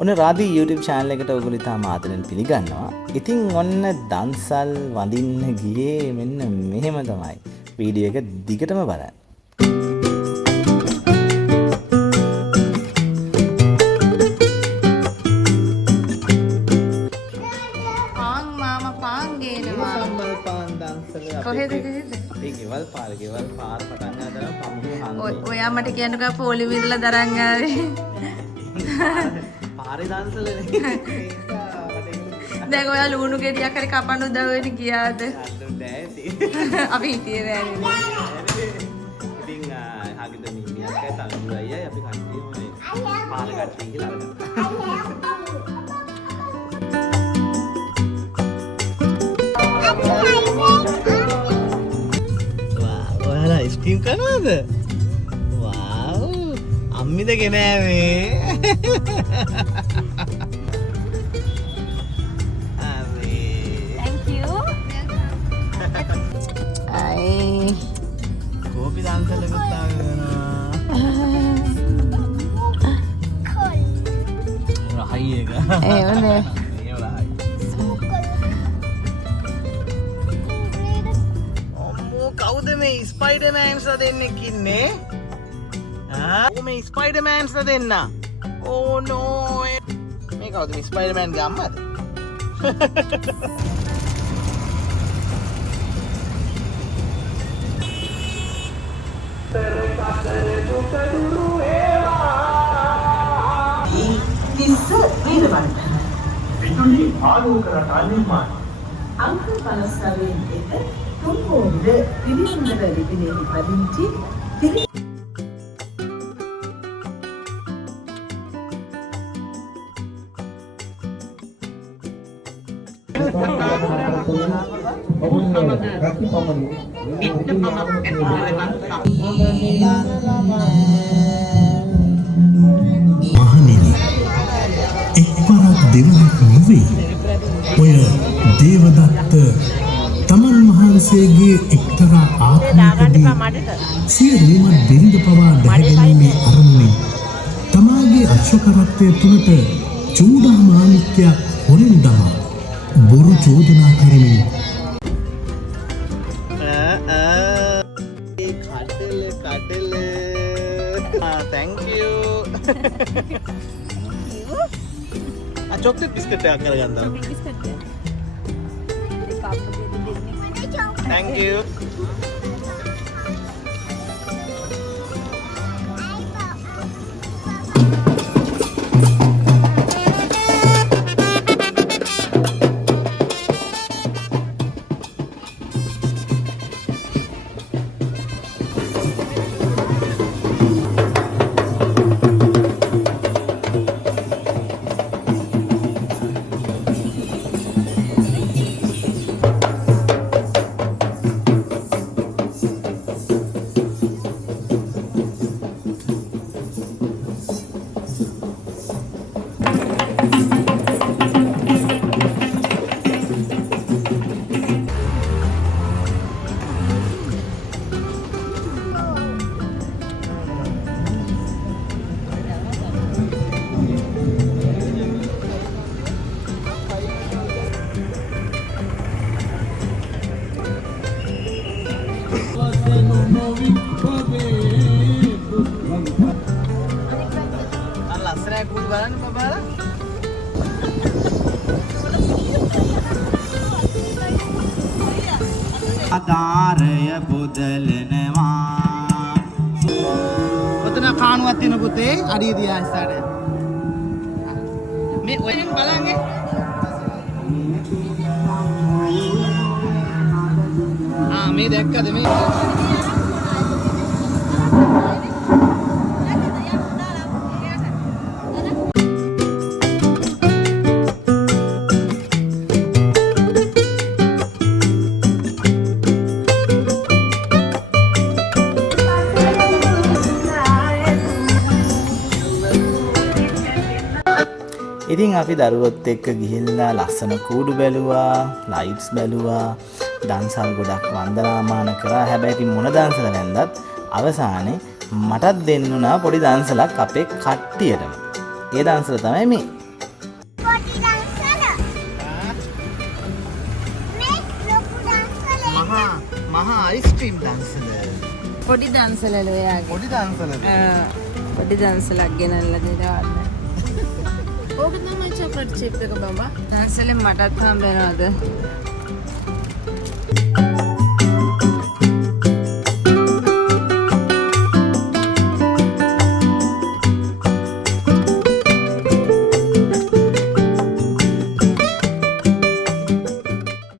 ඔන්න රාදී YouTube channel එකට ඔයගොල්ලෝ තාම ආදරෙන් පිළිගන්නවා. ඉතින් ඔන්න දන්සල් වඳින්න ගියේ මෙන්න මෙහෙම තමයි. වීඩියෝ එක දිගටම බලන්න. පාන් මාමා පාන් ගේනවා. සම්මල් පාන් දන්සල කොහෙද අපේ ගෙවල් පාර පටන් ගන්නවා පමුණු හන්දේ. ඔයා මට කියන්නකෝ පොලිමේ ඉඳලා දරන් ආවේ. පාරේ දන්සලනේ. දැන් ඔයා ලුණු ගෙඩියක් හරි කපන්න උදව්වෙන්න ගියාද? අපි හිටියේ නෑනේ. ඉතින් හාගෙද මිනිහක්ගේ තලුයි අයියා අපි කන්ටිම මේ පාර කට්ටිය කියලා අරගෙන. ඔයාලා ස්ක්‍රීම් කරනවද? වාව් අම්මිද ගෙනාවේ. Kopi dansal gotagana. Rahi ega. ඔනේ. අම්මෝ කවුද මේ ස්පයිඩර්මෑන්ස්ලා දෙන්නෙක් ඉන්නේ? මේ ස්පයිඩර්මෑන්ස්ලා දෙන්න. Oh no. මේ කවුද මේ ස්පයිඩර්මෑන් ගේ අම්මද? තිස්ස වීරවර්ධන විදුලි ආලෝක රටා නිර්මාණ අංක 59 එක තුන්වෝඩ පිරිසුදු ලිපිනයේ පදිංචි මහණෙනි එක්වරක් දෙවනක් නොවේ ඔය දේවදත්ත තමන් වහන්සේගේ එක්තරා ආත්මයකදී සිය රූමත් බිරිඳ පවා දැහැගැනීමේ අරමුණින් තමාගේ අශ්වකරත්වය තුළට චූඩාමාණික්‍යයක් හොරෙන් දමා බොරු චෝදනා කරමින් කඩල thank you chocolate biscuit එකක් කරගන්නවා thank you ලස්සනක් කුඩු බලන්න බබාලා ආධාරය බොදලනවා ඔතන කාණුවක් තියෙන පුතේ අඩිය තියා ඉස්සරහට මේ ඔයෙන් බලන්නේ මේ දැක්කද මේ ඉතින් අපි දරුවොත් එක්ක ගිහිල්ලා ලස්සන කූඩු බැලුවා, ලයිට්ස් බැලුවා, දන්සල් ගොඩක් වන්දනාමාන කරා. හැබැයි ඉතින් මොන දන්සල වැන්දත් අවසානයේ මටත් දෙන්න උනා පොඩි දන්සලක් අපේ කට්ටියටම. ඒ දන්සල තමයි මේ. මහා අයිස්ක්‍රීම් දන්සල. පොඩි දන්සලලු එයාගේ. පොඩි දන්සලද? පොඩි දන්සලක් ගෙනල්ලා දෙනවා. ඕක තමයි චොක්ලට් චිප් එක බබා. දන්සලෙන් මටත් හම්බ වෙනවද?